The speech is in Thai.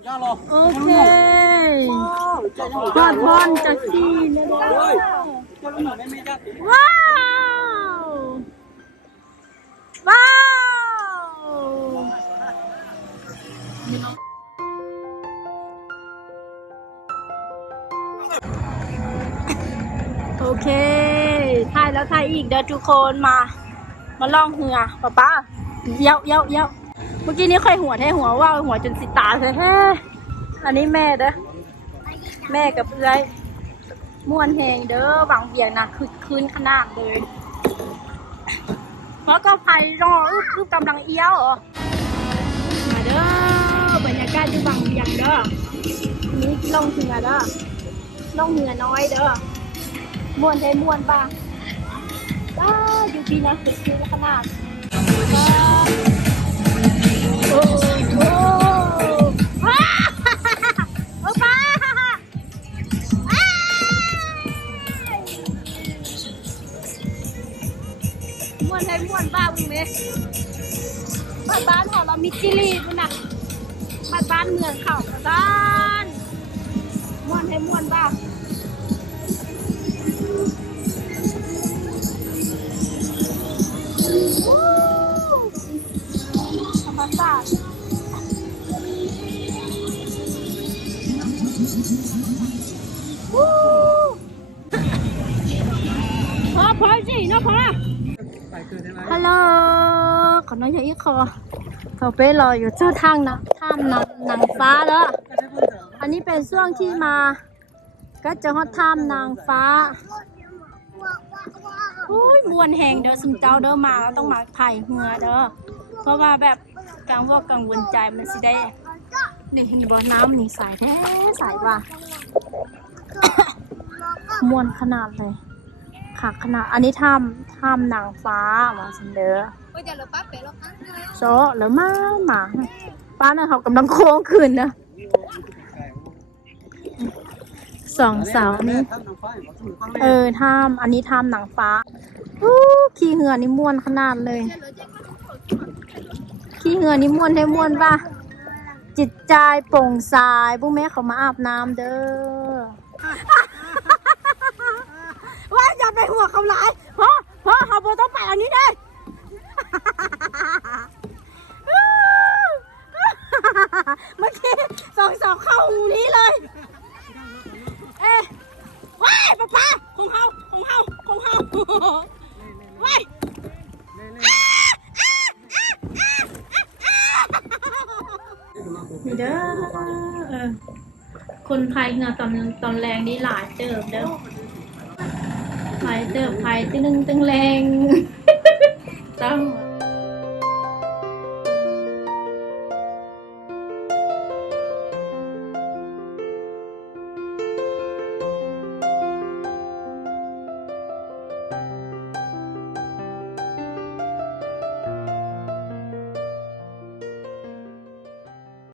โอเคยอดบอลจากที่เลยว้าวว้าวโอเคถ่ายแล้วถ่ายอีกเดี๋ยวทุกคนมาล่องเหือป้าเย้าเมื่อกี้นี้ใครหัวแท้หัวว่าหัวจนสิตาแท้อันนี้แม่เด้อแม่กับเอื้อยม่วนแหงเด้อบางเบียงนะคืนขนาดเลยแล้วก็ไผ่รออึ๊บกำลังเอี้ยวมาเด้อบรรยากาศอยู่บางเบียงเด้อนี่ล่องเหือเด้อล่องเหือน้อยเด้อม่วนได้ม่วนป่ะอยู่ปีนะคืนขนาดโอ้โหว้าโอ้ป้าม่วนให้ม่วนบ้าบุ้งเมย์บ้านของเรามิจิลีบุญนะบ้านเมืองเขาบ้านม่วนให้ม่วนบ้าธรรมชาติพอสิเนาะพอฮัลโหลขอน้อยอย่าอีกคอเขาไปรออยู่เจ้าทางนะท่ามนางฟ้าแล้วอันนี้เป็นช่วงที่มาก็จะฮอดท่ามนางฟ้าอุ้ยมวนแหงเด้อซุมเจ้าเด้อมาต้องมาไผ่เหือเด้อเพราะว่าแบบกังวลกังวลใจมันสิได้นี่บ่อน้ำนี่ใสแท้ใสว่ะ มวนขนาดเลยค่ะขนาดอันนี้ถ้ำนางฟ้ามาสิเด้อโซแล้วมาป้าเนี่ยเขากำลังโค้งคืนนะสองเสานี้ถ้ำอันนี้ถ้ำนางฟ้าขี้เหือนี่ม่วนขนาดเลยขี้เหือนี่ม่วนให้ม่วนป่ะจิตใจโปร่งใสพวกแม่เขามาอาบน้ำเด้อว่าอย่าไปหัวเขาหลายเพราะเขาโบต้องไปอันนี้เลยเมื่อกี้สองเข้าหูนี้เลยว้ายป้าของเขาว้ายนี่เด้อคนไทยเงาตอนแรงนี่หลายเติบเด้อไทยตึงแรงต้อง